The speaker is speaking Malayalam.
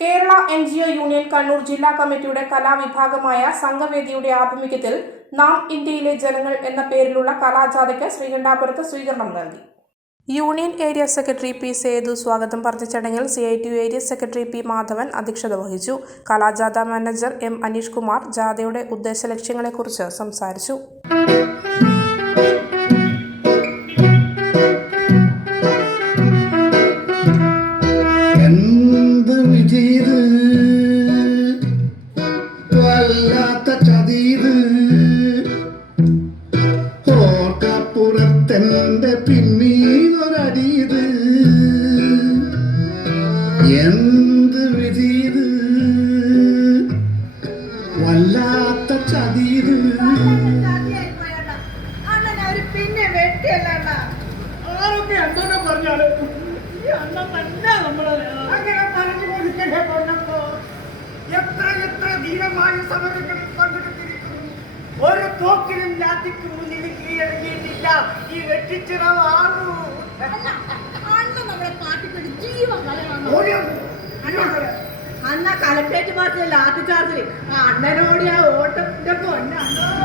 Kerala N G O union Kannur ജില്ലാ കമ്മിറ്റിയുടെ കലാവിഭാഗമായ സംഘവേദിയുടെ ആഭിമുഖ്യത്തിൽ നാം ഇന്ത്യയിലെ ജനങ്ങൾ എന്ന പേരിലുള്ള കലാജാഥയ്ക്ക് ശ്രീകണ്ഠാപുരത്ത് സ്വീകരണം നൽകി. Union area secretary P Sethu സ്വാഗതം പറഞ്ഞ ചടങ്ങിൽ C I T U area secretary P Madhavan അധ്യക്ഷത വഹിച്ചു. കലാജാഥ മാനേജർ എം അനീഷ് കുമാർ ജാഥയുടെ ഉദ്ദേശ ലക്ഷ്യങ്ങളെക്കുറിച്ച് സംസാരിച്ചു. വിധീത് വല്ലാത്ത ചതീത് ഓർക്കപ്പുറത്തെന്റെ പിന്നീതൊരടീത് എന്ത് വിധീത് വല്ലാത്ത ചതീത് അണ്ണനെ പിന്നെ വെട്ടിയല്ലണ്ണ ആരൊക്കെ എന്തോന്നെ പറഞ്ഞാൽ അണ്ണൻ തന്നെ ധീരമായ സമരങ്ങളിൽ പങ്കെടുത്തിരിക്കുന്നു ഒരു തോക്കിനും ജാതിക്ക് മുന്നിൽ കീഴടങ്ങിയിട്ടില്ല ഈ വെട്ടിച്ചിറ ആറു അണ്ണൻ നമ്മുടെ പാർട്ടിക്ക് ജീവൻ കളയാണ് അന്ന കലക്ടേറ്റ് പാർട്ടിയല്ല ആദ്യ അണ്ണനോട് ആ ഓട്ടത്തിന്റെ പൊന്നാണോ